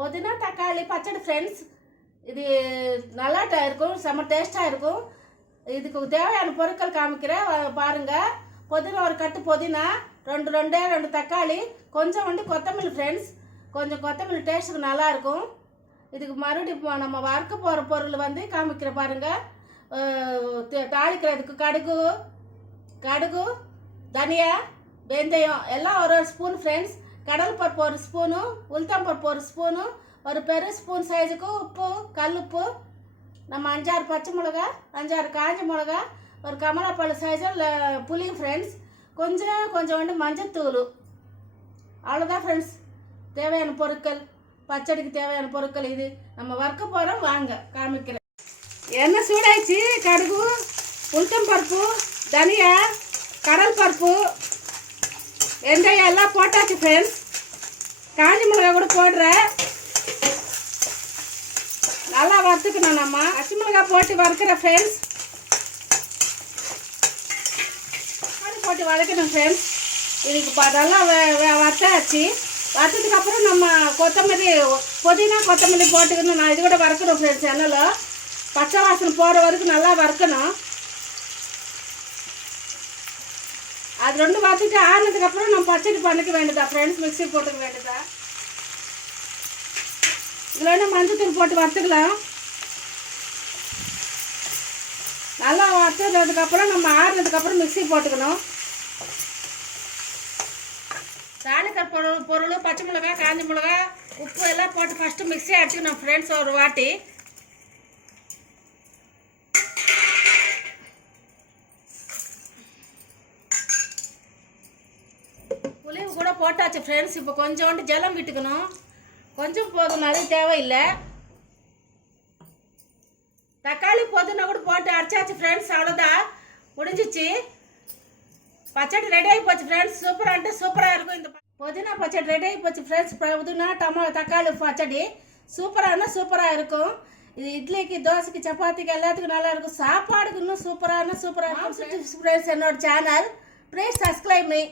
புதினா தக்காளி பச்சடி ஃப்ரெண்ட்ஸ். இது நல்லா இருக்கும், செம்ம டேஸ்ட்டாக இருக்கும். இதுக்கு தேவையான பொருட்கள் காமிக்கிறேன் பாருங்கள். புதினா ஒரு கட்டு புதினா, ரெண்டு தக்காளி, கொஞ்சம் கொத்தமல்லி ஃப்ரெண்ட்ஸ். கொஞ்சம் கொத்தமல்லி டேஸ்ட்டுக்கு நல்லாயிருக்கும். இதுக்கு மறுபடியும் நம்ம வறுக்க போகிற பொருள் காமிக்கிற பாருங்கள். தாளிக்கிறதுக்கு கடுகு, தனியா, வெந்தயம் எல்லாம் ஒரு ஸ்பூன் ஃப்ரெண்ட்ஸ். கடல் பருப்பு ஒரு ஸ்பூனு, உளுத்தம் பருப்பு ஒரு ஸ்பூனு, ஒரு பெரிய ஸ்பூன் சைஸுக்கு உப்பு, கல்லுப்பு, நம்ம 5-6 பச்சை மிளகா, 5-6 காஞ்ச மிளகா, ஒரு கமலாப்பழ சைஸில் புளியும் ஃப்ரெண்ட்ஸ். கொஞ்சம் மஞ்சத்தூள். அவ்வளோதான் ஃப்ரெண்ட்ஸ் தேவையான பொருட்கள். பச்சடிக்கு தேவையான பொருட்கள் இது. நம்ம வறுக்க போகிறோம், வாங்க காமிக்கிறேன். எண்ணெய் சூடாயிடுச்சு. கடுகு, உளுத்தம் பருப்பு, தனியா, கடல் பருப்பு, வெந்தயம் எல்லாம் போட்டாச்சு ஃப்ரெண்ட்ஸ். காஞ்சி மிளகா கூட போடுறேன். நல்லா வறுத்துக்கணும். நம்ம பச்சை மிளகா போட்டு வறுக்கிறேன் ஃப்ரெண்ட்ஸ். போட்டு வதக்கணும் ஃப்ரெண்ட்ஸ். இதுக்கு நல்லா வறுத்தாச்சு. வறுத்ததுக்கப்புறம் நம்ம புதினா கொத்தமல்லி போட்டுக்கணும். நான் இது கூட வறுக்கணும் ஃப்ரெண்ட்ஸ். எண்ணெயில் பச்சை வாசனை போகிற வரைக்கும் நல்லா வறுக்கணும். அது ரெண்டு வறுத்துட்டு ஆனதுக்கப்புறம் நம்ம பச்சடி பண்ணிக்க வேண்டியதா ஃப்ரெண்ட்ஸ். மிக்ஸி போட்டுக்க வேண்டியதா. இதில் மஞ்சத்தூள் போட்டு வறுத்துக்கலாம். நல்லா வறுத்ததுக்கப்புறம் நம்ம ஆறுனதுக்கப்புறம் மிக்ஸி போட்டுக்கணும். தாளிக்கிற பொருள் பச்சை மிளகா, காஞ்ச மிளகா, உப்பு எல்லாம் போட்டு ஃபஸ்ட்டு மிக்ஸி அடிச்சுக்கணும் ஃப்ரெண்ட்ஸ் ஒரு வாட்டி. புளிவு கூட போட்டாச்சு ஃப்ரெண்ட்ஸ். இப்போ கொஞ்சோண்டு ஜலம் விட்டுக்கணும். கொஞ்சம் போதும், அது தேவையில்லை. தக்காளி புதினா கூட போட்டு அரைச்சாச்சு ஃப்ரெண்ட்ஸ். அவ்வளோதான், முடிஞ்சிச்சு. பச்சடி ரெடி ஆகி போச்சு ஃப்ரெண்ட்ஸ். சூப்பராக இருக்கும். இந்த புதினா பச்சடி ரெடி ஆகி போச்சு ஃப்ரெண்ட்ஸ். புதினா தக்காளி பச்சடி சூப்பராக இருக்கும். இது இட்லிக்கு, தோசைக்கு, சப்பாத்திக்கு எல்லாத்துக்கும் நல்லா இருக்கும். சாப்பாடுக்கு இன்னும் சூப்பராக இருக்கும் ஃப்ரெண்ட்ஸ். என்னோட சேனல் ப்ளீஸ் சப்ஸ்கிரைப் மீ.